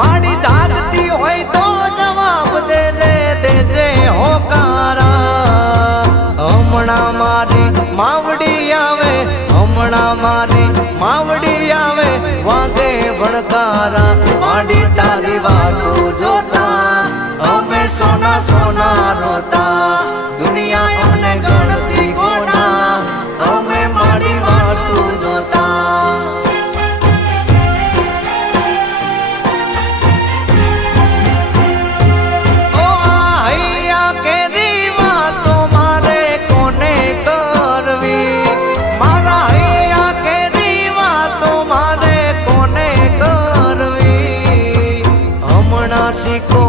માડી જાગતી હોય તો જવાબ દેજે દેજે હોકારા હમણાં મારી માવડી આવે હમણાં મારી માવડી આવે વાગે ભણકારા માડી તારી વાટો જોતા અમે સોના સોના રોતા દુનિયા અમને ગણતી ગોડા અમે માડી વાટું જોતા ઓ હૈયા કેરી વાતો મારે કોને કરવી મારા હૈયા કેરી વાતો મારે કોને કરવી હમણાં શીખો